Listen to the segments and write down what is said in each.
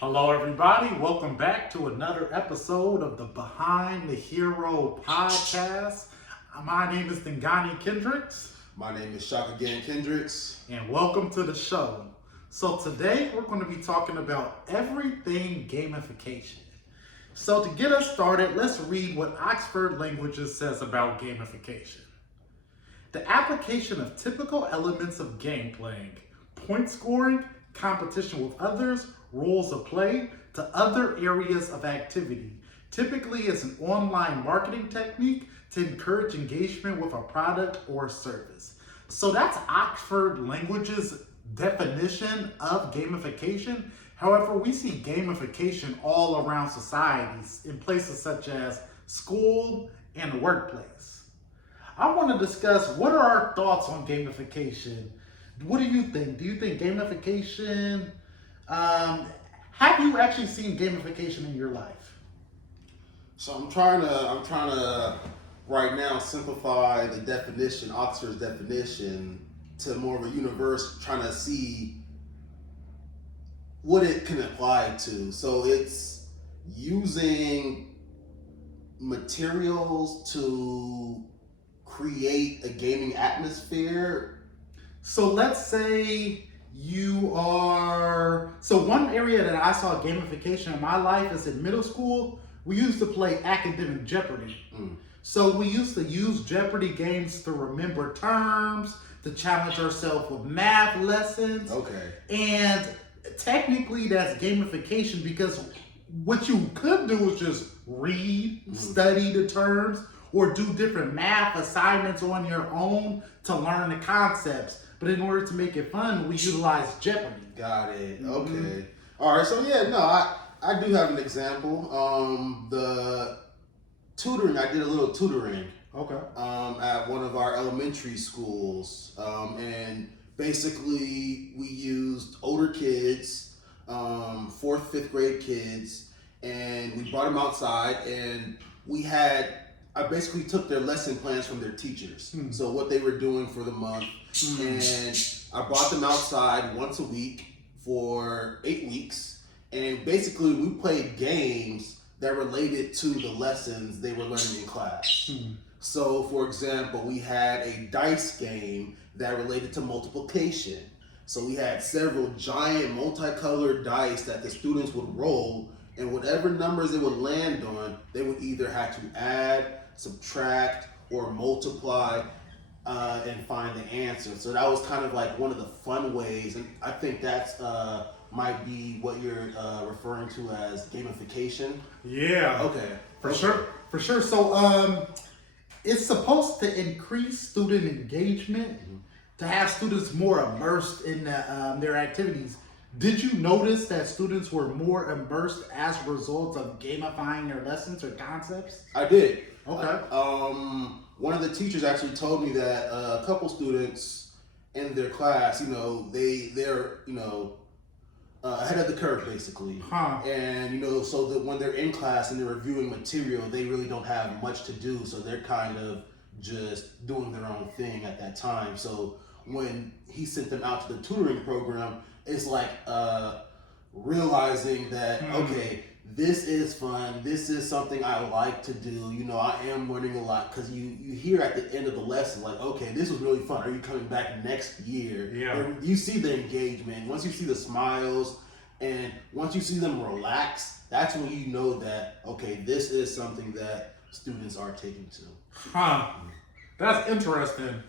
Hello, everybody. Welcome back to another episode of the Behind the Hero podcast. My name is Dingane Kendricks. My name is Shaka Gant-Kendricks. And welcome to the show. So today we're going to be talking about everything gamification. So to get us started, let's read what Oxford Languages says about gamification. The application of typical elements of game playing, point scoring, competition with others, rules of play, to other areas of activity. Typically, it's an online marketing technique to encourage engagement with a product or service. So that's Oxford Languages' definition of gamification. However, we see gamification all around societies in places such as school and the workplace. I want to discuss what are our thoughts on gamification. What do you think? Do you think gamification, have you actually seen gamification in your life? So I'm trying to right now simplify the definition, Oxford's definition, to more of a universe, trying to see what it can apply to. So it's using materials to create a gaming atmosphere. So let's say so one area that I saw gamification in my life is in middle school. We used to play academic Jeopardy. So we used to use Jeopardy games to remember terms, to challenge ourselves with math lessons. Okay. And technically that's gamification, because what you could do is just read, study the terms, or do different math assignments on your own to learn the concepts. But in order to make it fun, we utilize Jeopardy. Got it. Okay. All right. So yeah, no, I do have an example. The tutoring, I did a little tutoring. Okay. At one of our elementary schools, and basically we used older kids, 4th, 5th grade kids, and we brought them outside, and I basically took their lesson plans from their teachers. So what they were doing for the month, and I brought them outside once a week for 8 weeks, and basically we played games that related to the lessons they were learning in class. So for example, we had a dice game that related to multiplication. So we had several giant multicolored dice that the students would roll, and whatever numbers they would land on, they would either have to add, subtract, or multiply and find the answer. So that was kind of like one of the fun ways, and I think that's might be what you're referring to as gamification. Yeah. Okay. For sure. So it's supposed to increase student engagement, to have students more immersed in their activities. Did you notice that students were more immersed as a result of gamifying their lessons or concepts? I did. Okay. One of the teachers actually told me that a couple students in their class, they're ahead of the curve basically. And so that when they're in class and they're reviewing material, they really don't have much to do, so they're kind of just doing their own thing at that time. So when he sent them out to the tutoring program, it's like realizing that okay, this is fun, this is something I like to do, I am learning a lot, because you hear at the end of the lesson, like, okay, this was really fun, are you coming back next year? Yeah. And you see the engagement, once you see the smiles, and once you see them relax, that's when you know that, okay, this is something that students are taking to. That's interesting.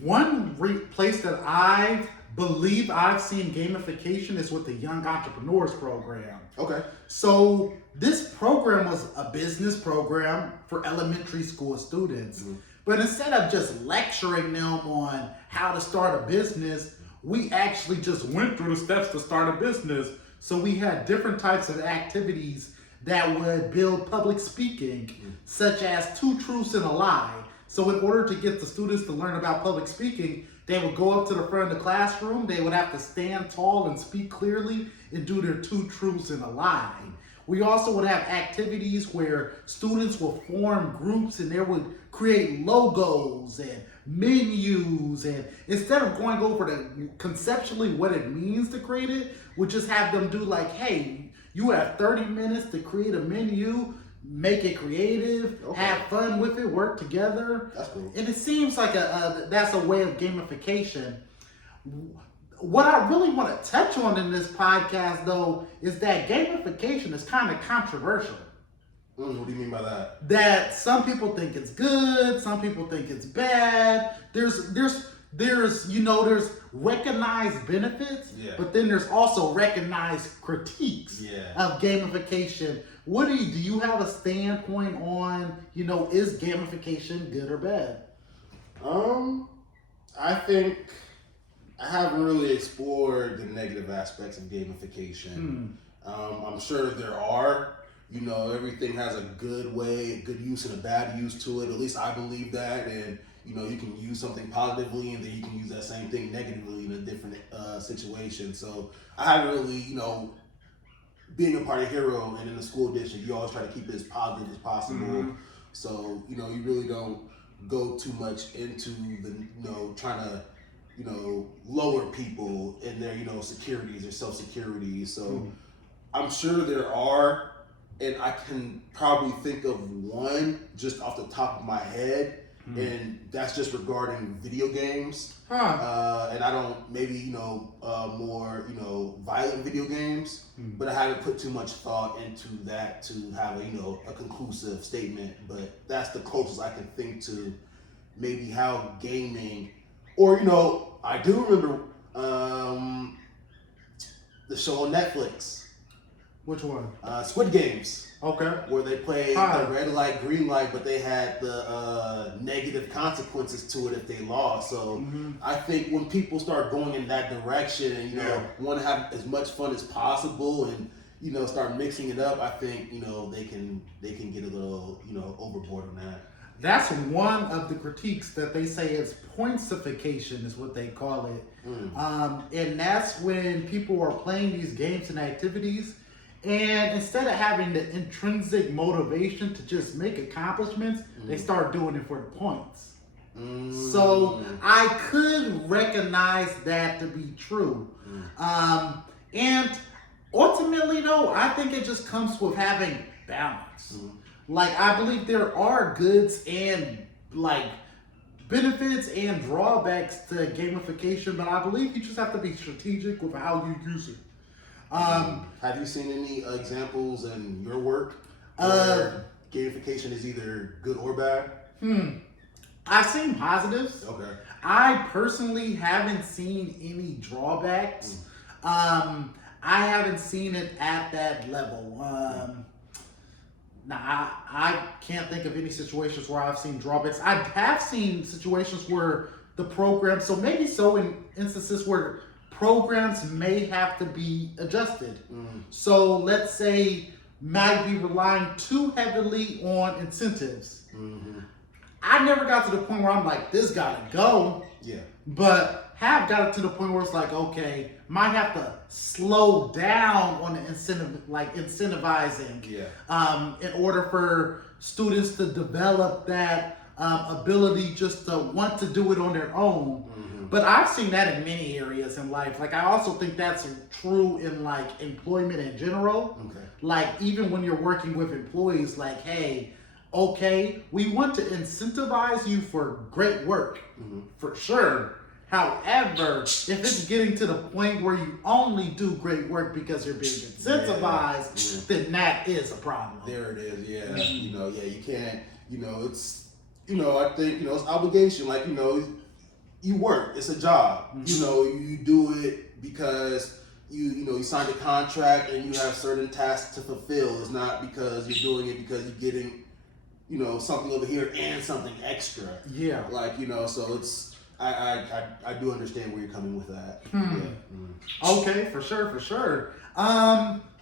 One place that I believe I've seen gamification is with the Young Entrepreneurs Program. Okay. So this program was a business program for elementary school students. But instead of just lecturing them on how to start a business, we actually just went through the steps to start a business. So we had different types of activities that would build public speaking, such as 2 truths and a lie. So in order to get the students to learn about public speaking, they would go up to the front of the classroom, they would have to stand tall and speak clearly and do their 2 truths and a lie. We also would have activities where students would form groups and they would create logos and menus, and instead of going over the conceptually what it means to create it, we just have them do like, hey, you have 30 minutes to create a menu, make it creative, have fun with it, work together. That's cool. And it seems like that's a way of gamification. What I really want to touch on in this podcast, though, is that gamification is kind of controversial. What do you mean by that? That some people think it's good, some people think it's bad. There's recognized benefits, but then there's also recognized critiques of gamification. Do you have a standpoint on, is gamification good or bad? I think I haven't really explored the negative aspects of gamification. I'm sure there are. Everything has a good use and a bad use to it. At least I believe that. And, you can use something positively and then you can use that same thing negatively in a different situation. So I haven't really, being a part of Hero and in the school district, you always try to keep it as positive as possible. So, you really don't go too much into the, trying to, lower people in their, securities or self-security. So I'm sure there are, and I can probably think of one just off the top of my head, and that's just regarding video games. And I don't, maybe, more, violent video games, but I haven't put too much thought into that to have a conclusive statement, but that's the closest I can think to maybe how gaming, or, I do remember the show on Netflix. Which one? Squid Games. Okay. Where they played the red light, green light, but they had the negative consequences to it if they lost. So I think when people start going in that direction and, want to have as much fun as possible and, start mixing it up, I think, they can get a little, overboard on that. That's one of the critiques that they say is pointsification is what they call it. And that's when people are playing these games and activities, and instead of having the intrinsic motivation to just make accomplishments, they start doing it for the points. So I could recognize that to be true. And ultimately, though, I think it just comes with having balance. Like, I believe there are goods and benefits and drawbacks to gamification, but I believe you just have to be strategic with how you use it. Have you seen any examples in your work where gamification is either good or bad? I've seen positives. Okay. I personally haven't seen any drawbacks. I haven't seen it at that level. Now, I can't think of any situations where I've seen drawbacks. I have seen situations where the program, so maybe so in instances where programs may have to be adjusted. So let's say might be relying too heavily on incentives. I never got to the point where I'm like, this gotta go. But have got it to the point where it's like, okay, might have to slow down on the incentivizing in order for students to develop that ability just to want to do it on their own. But I've seen that in many areas in life. Like, I also think that's true in employment in general. Like, even when you're working with employees, like, hey, okay, we want to incentivize you for great work, for sure. However, if it's getting to the point where you only do great work because you're being incentivized, then that is a problem. There it is, you can't, it's, I think, it's obligation, like, you work, it's a job, you do it because you signed a contract and you have certain tasks to fulfill. It's not because you're doing it because you're getting, something over here and something extra. So it's, I do understand where you're coming with that. Okay, for sure.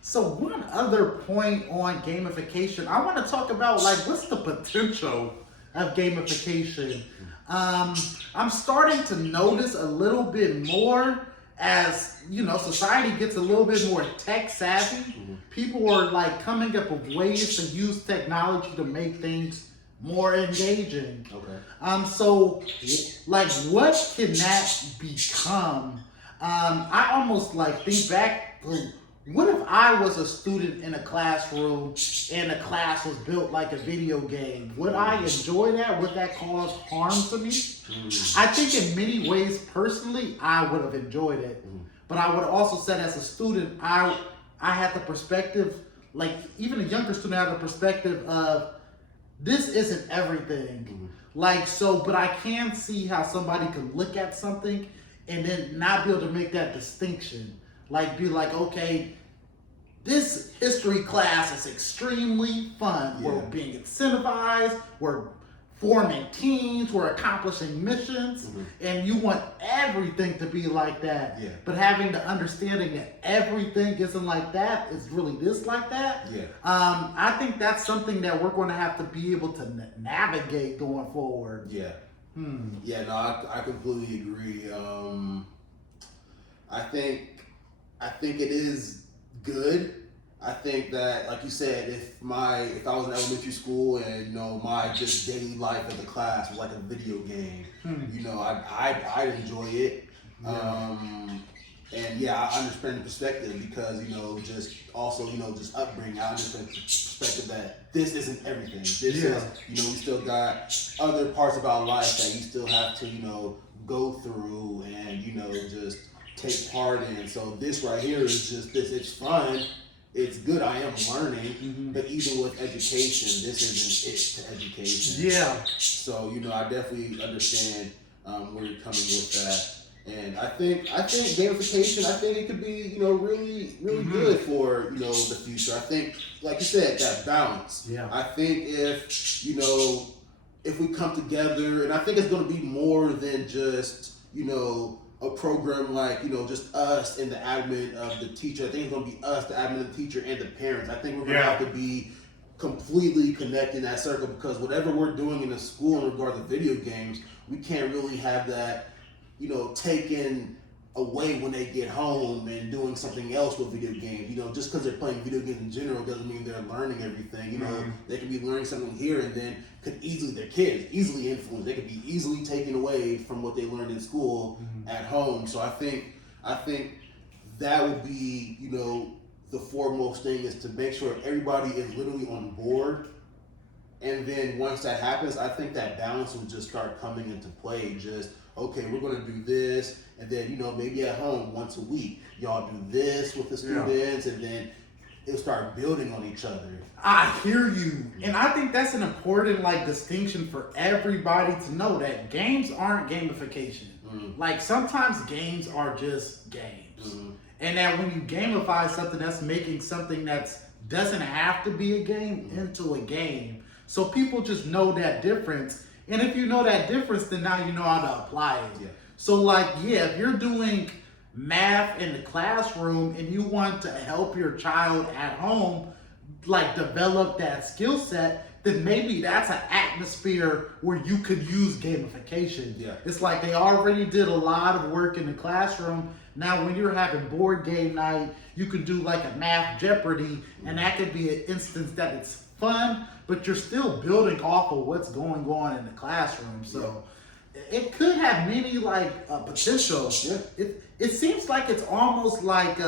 So one other point on gamification, I want to talk about what's the potential of gamification. I'm starting to notice a little bit more as society gets a little bit more tech savvy. People are coming up with ways to use technology to make things more engaging. Okay. So like what can that become? I almost like think back to what if I was a student in a classroom and the class was built like a video game? Would I enjoy that? Would that cause harm to me? I think in many ways, personally, I would have enjoyed it. But I would also said as a student, I had the perspective, like even a younger student had the perspective of this isn't everything. Like so, but I can see how somebody could look at something and then not be able to make that distinction. Like be like, okay, this history class is extremely fun. Yeah. We're being incentivized, we're forming teams, we're accomplishing missions, and you want everything to be like that. Yeah. But having the understanding that everything isn't like that, it's really this like that. Yeah. I think that's something that we're going to have to be able to navigate going forward. Yeah. Yeah, no, I completely agree. I think it is good. I think that, like you said, if I was in elementary school and my just daily life as a class was like a video game, I'd enjoy it. And yeah, I understand the perspective because just also just upbringing. I understand the perspective that this isn't everything. This is we still got other parts of our life that you still have to go through and just take part in. So this right here is just this. It's fun. It's good. I am learning, but even with education, this isn't it to education. Yeah. So I definitely understand where you're coming with that. And I think gamification. I think it could be really good for the future. I think, like you said, that balance. Yeah. I think if we come together, and I think it's going to be more than just a program like just us and the admin of the teacher. I think it's going to be us, the admin of the teacher, and the parents. I think we're going to have to be completely connected in that circle because whatever we're doing in the school in regard to video games, we can't really have that taken away when they get home and doing something else with video games. Just because they're playing video games in general doesn't mean they're learning everything. They could be learning something here and then their kids easily influenced. They could be easily taken away from what they learned in school at home. So I think that would be, the foremost thing is to make sure everybody is literally on board. And then once that happens, I think that balance will just start coming into play. Just, okay, we're going to do this, and then, maybe at home once a week, y'all do this with the students, and then it'll start building on each other. I hear you. And I think that's an important distinction for everybody to know that games aren't gamification. Like sometimes games are just games. And that when you gamify something, that's making something that doesn't have to be a game into a game. So people just know that difference. And if you know that difference, then now you know how to apply it. Yeah. So if you're doing math in the classroom and you want to help your child at home, develop that skill set, then maybe that's an atmosphere where you could use gamification. Yeah. It's like they already did a lot of work in the classroom. Now when you're having board game night, you can do a math Jeopardy, and that could be an instance that it's fun, but you're still building off of what's going on in the classroom. So it could have many potential. Yeah. It seems like it's almost like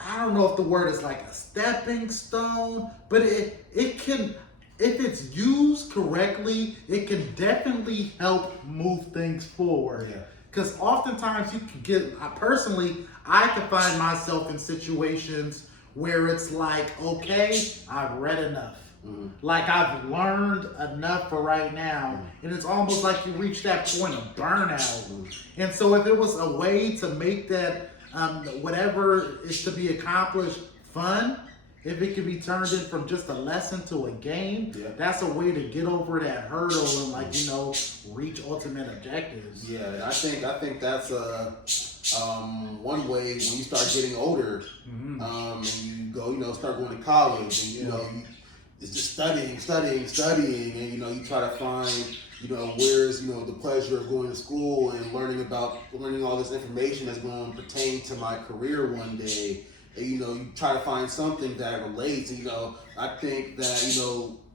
I don't know if the word is like a stepping stone, but it can, if it's used correctly, it can definitely help move things forward. Yeah. Because oftentimes you can get, I can find myself in situations where it's okay, I've read enough. I've learned enough for right now. And it's almost like you reach that point of burnout. And so if it was a way to make that, whatever is to be accomplished fun, if it can be turned in from just a lesson to a game, that's a way to get over that hurdle and reach ultimate objectives. Yeah, I think that's one way when you start getting older, and you go, start going to college, and it's just studying, and you try to find, where's the pleasure of going to school and learning all this information that's going to pertain to my career one day. And, you try to find something that relates. And, I think that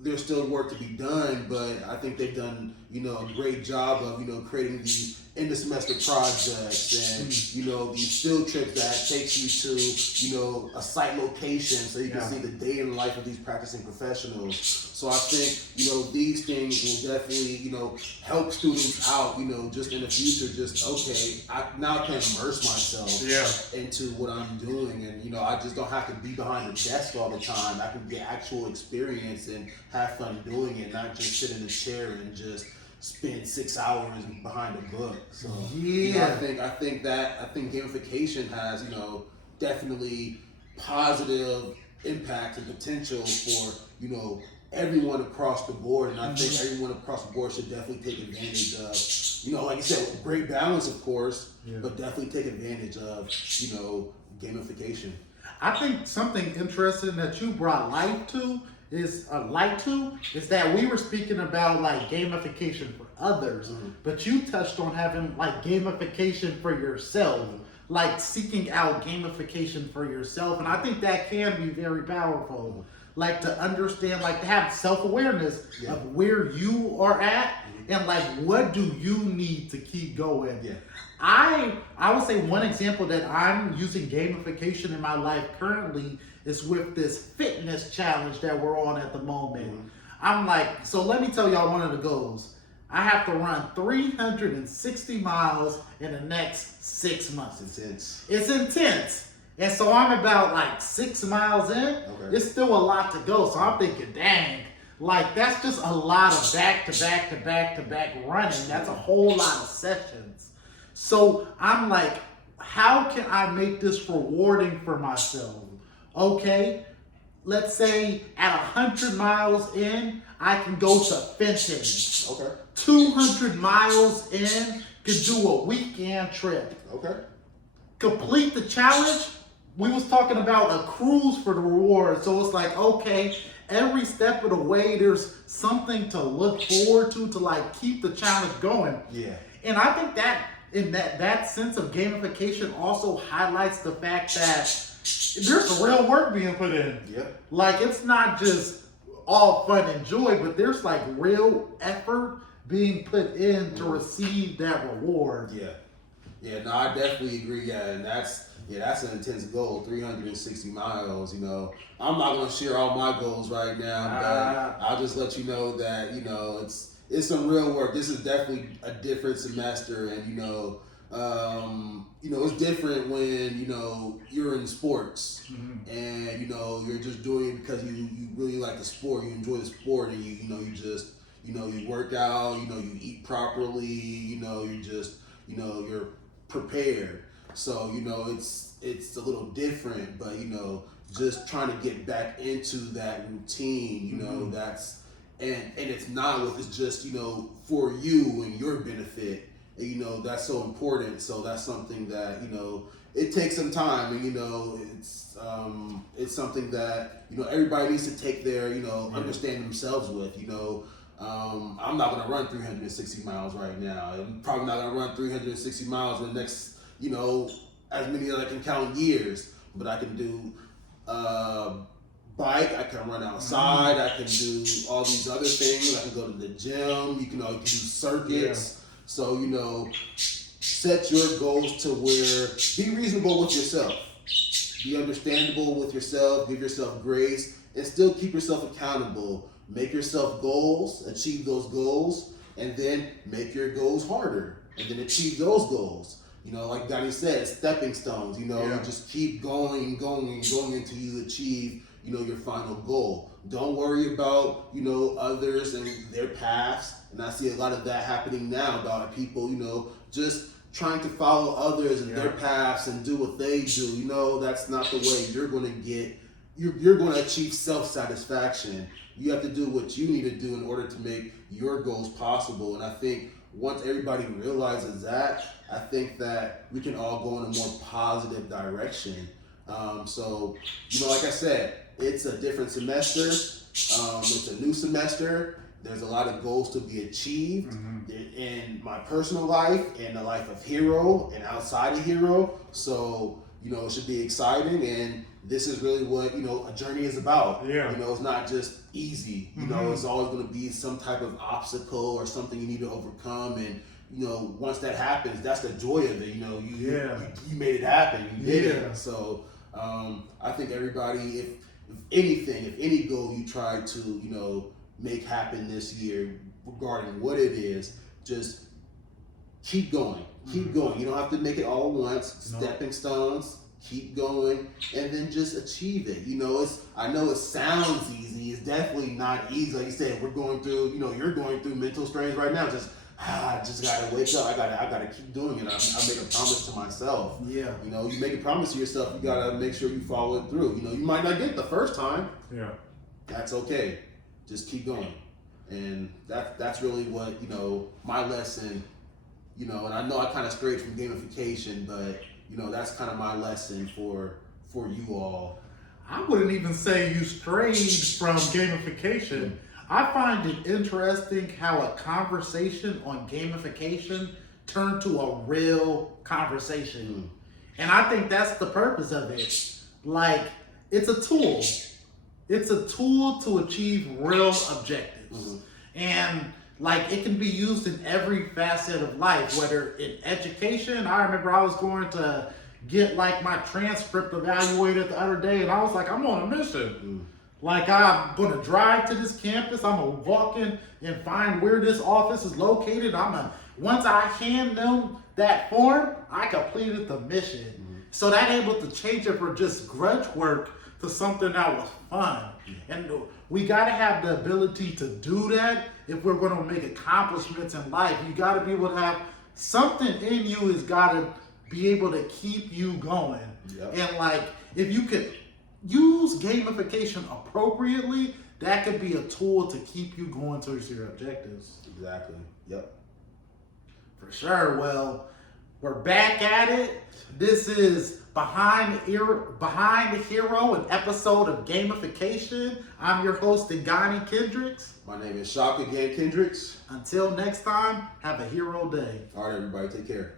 there's still work to be done, but I think they've done, a great job of, creating these end of semester projects and, these field trips that takes you to, a site location so you can see the day in the life of these practicing professionals. So I think, these things will definitely, help students out, just in the future, now I can immerse myself into what I'm doing. And, I just don't have to be behind the desk all the time. I can get actual experience and have fun doing it, not just sit in a chair and just spend 6 hours behind a book. So I think gamification has, definitely positive impact and potential for, everyone across the board. And I think everyone across the board should definitely take advantage of, like you said, with great balance, of course, but definitely take advantage of, gamification. I think something interesting that you brought is that we were speaking about like gamification for others, but you touched on having like gamification for yourself, like seeking out gamification for yourself. And I think that can be very powerful, like to understand, like to have self-awareness of where you are at and like what do you need to keep going. I would say one example that I'm using gamification in my life currently is with this fitness challenge that we're on at the moment. I'm like, so let me tell y'all one of the goals. I have to run 360 miles in the next 6 months. It's intense. And so I'm about like 6 miles in. It's still a lot to go. So I'm thinking, dang, like that's just a lot of back to back to back to back running. That's a whole lot of sessions. So I'm like, how can I make this rewarding for myself? Okay, let's say at 100 miles in, I can go to fencing. 200 miles in, could do a weekend trip. Complete the challenge. We was talking about a cruise for the reward. So it's like, okay, every step of the way, there's something to look forward to like keep the challenge going. And I think that in that sense of gamification also highlights the fact that there's real work being put in. Like it's not just all fun and joy, but there's like real effort being put in to receive that reward. No, I definitely agree. And that's an intense goal, 360 miles. I'm not going to share all my goals right now, but I'll just let you know that, it's some real work. This is definitely a different semester, and it's different when you're in sports and you're just doing it because you really like the sport, you enjoy the sport, and you work out, you eat properly, you're prepared. So it's a little different, but just trying to get back into that routine, that's. And it's not with, it's just, for you and your benefit. And, that's so important. So that's something that, it takes some time. And, it's something that, everybody needs to take their, understand themselves with. I'm not going to run 360 miles right now. I'm probably not going to run 360 miles in the next, as many as I can count years. But I can do bike, I can run outside, I can do all these other things, I can go to the gym, you can do circuits. So, set your goals to where, be reasonable with yourself, be understandable with yourself, give yourself grace, and still keep yourself accountable. Make yourself goals, achieve those goals, and then make your goals harder, and then achieve those goals. Like Donnie said, stepping stones, you just keep going until you achieve your final goal. Don't worry about, others and their paths. And I see a lot of that happening now about people, just trying to follow others and their paths and do what they do. That's not the way you're going to get, you're going to achieve self-satisfaction. You have to do what you need to do in order to make your goals possible. And I think once everybody realizes that, I think that we can all go in a more positive direction. So, like I said, it's a different semester. It's a new semester. There's a lot of goals to be achieved in my personal life and the life of Hero and outside of Hero. So, it should be exciting, and this is really what a journey is about. Yeah. It's not just easy. It's always going to be some type of obstacle or something you need to overcome, and once that happens, that's the joy of it. You made it happen. You did it. So I think everybody, if any goal you try to make happen this year, regarding what it is, just keep going. Keep going. You don't have to make it all at once. Stepping stones. Keep going, and then just achieve it. I know it sounds easy. It's definitely not easy. Like you said, we're going through. You're going through mental strains right now. I just gotta wake up. I gotta keep doing it. I make a promise to myself. Yeah. You make a promise to yourself. You gotta make sure you follow it through. You might not get it the first time. Yeah. That's okay. Just keep going, and that's really what my lesson. And I know I kind of strayed from gamification, but that's kind of my lesson for you all. I wouldn't even say you strayed from gamification. I find it interesting how a conversation on gamification turned to a real conversation. And I think that's the purpose of it. Like, it's a tool. It's a tool to achieve real objectives. And like, it can be used in every facet of life, whether in education. I remember I was going to get like my transcript evaluated the other day, and I was like, I'm on a mission. Like, I'm going to drive to this campus. I'm going to walk in and find where this office is located. Once I hand them that form, I completed the mission. So that able to change it from just grudge work to something that was fun. And we got to have the ability to do that if we're going to make accomplishments in life. You got to be able to have something in you has got to be able to keep you going. Yep. And like, if you could use gamification appropriately, that could be a tool to keep you going towards your objectives. Exactly. Yep. For sure. Well, we're back at it. This is Behind the Hero, an episode of Gamification. I'm your host, Dingane Kendricks. My name is Shaka Gant-Kendricks. Until next time, have a hero day. All right, everybody, take care.